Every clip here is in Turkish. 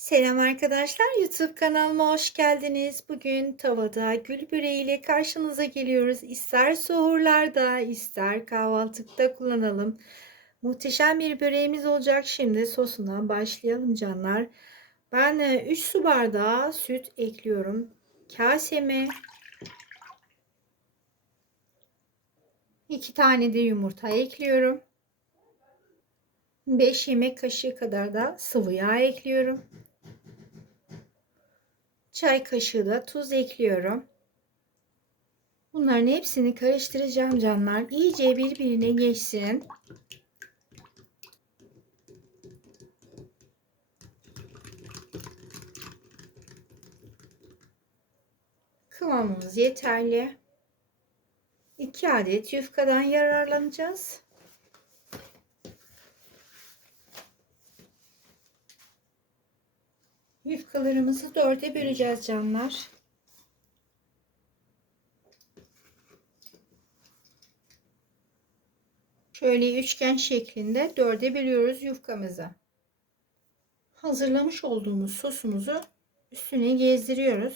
Selam arkadaşlar, YouTube kanalıma hoş geldiniz. Bugün tavada gül böreği ile karşınıza geliyoruz. İster suhurlarda, ister kahvaltıda kullanalım. Muhteşem bir böreğimiz olacak. Şimdi sosuna başlayalım canlar. Ben 3 su bardağı süt ekliyorum. Kaseme 2 tane de yumurta ekliyorum. 5 yemek kaşığı kadar da sıvı yağ ekliyorum. Çay kaşığı da tuz ekliyorum. Bunların hepsini karıştıracağım canlar. İyice birbirine geçsin. Kıvamımız yeterli. 2 adet yufkadan yararlanacağız. Yufkalarımızı dörde böleceğiz canlar. Şöyle üçgen şeklinde dörde bölüyoruz yufkamızı. Hazırlamış olduğumuz sosumuzu üstüne gezdiriyoruz.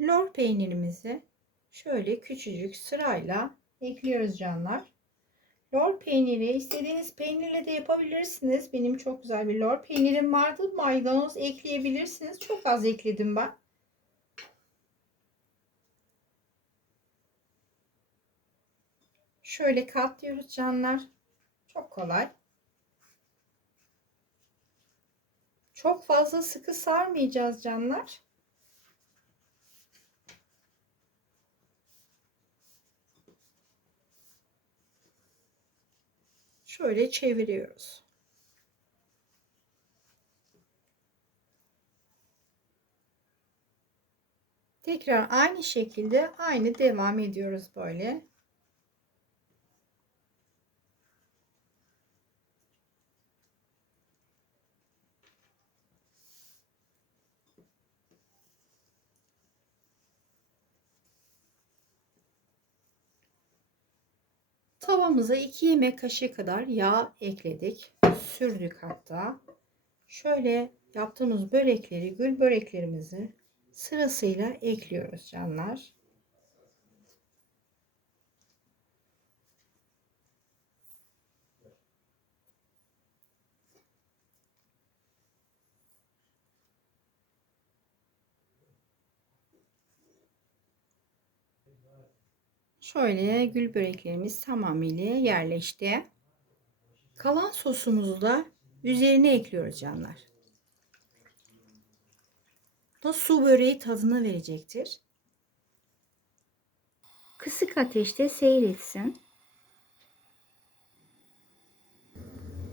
Lor peynirimizi şöyle küçücük sırayla ekliyoruz canlar. Lor peyniri istediğiniz peynirle de yapabilirsiniz. Benim çok güzel bir lor peynirim vardı. Maydanoz ekleyebilirsiniz. Çok az ekledim ben. Şöyle katlıyoruz canlar. Çok kolay. Çok fazla sıkı sarmayacağız canlar. Şöyle çeviriyoruz. Tekrar aynı şekilde aynı devam ediyoruz böyle. Tavamıza 2 yemek kaşığı kadar yağ ekledik. Sürdük hatta. Şöyle yaptığımız börekleri, gül böreklerimizi sırasıyla ekliyoruz canlar. Şöyle gül böreklerimiz tamamıyla yerleşti. Kalan sosumuzu da üzerine ekliyoruz canlar. Da su böreği tadını verecektir. Kısık ateşte seyretsin.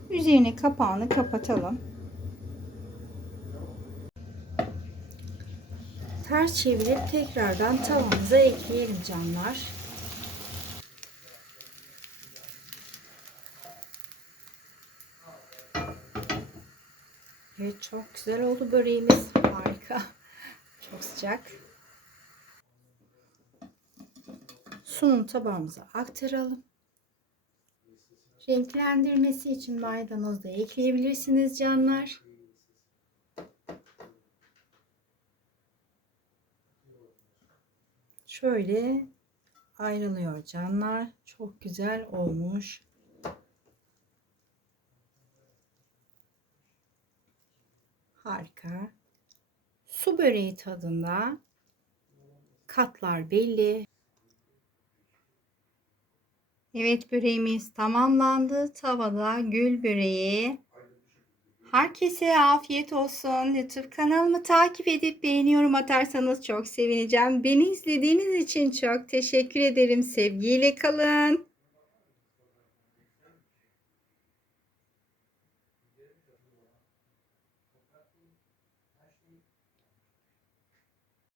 Üzerine kapağını kapatalım. Ters çevirip tekrardan tavamıza ekleyelim canlar. Evet çok güzel oldu böreğimiz. Harika. Çok sıcak. Sunum tabağımıza aktaralım. Renklendirmesi için maydanoz da ekleyebilirsiniz canlar. Şöyle ayrılıyor canlar. Çok güzel olmuş. Harika. Su böreği tadında. Katlar belli. Evet böreğimiz tamamlandı. Tavada gül böreği. Herkese afiyet olsun. YouTube kanalımı takip edip beğeni yorum atarsanız çok sevineceğim. Beni izlediğiniz için çok teşekkür ederim. Sevgiyle kalın.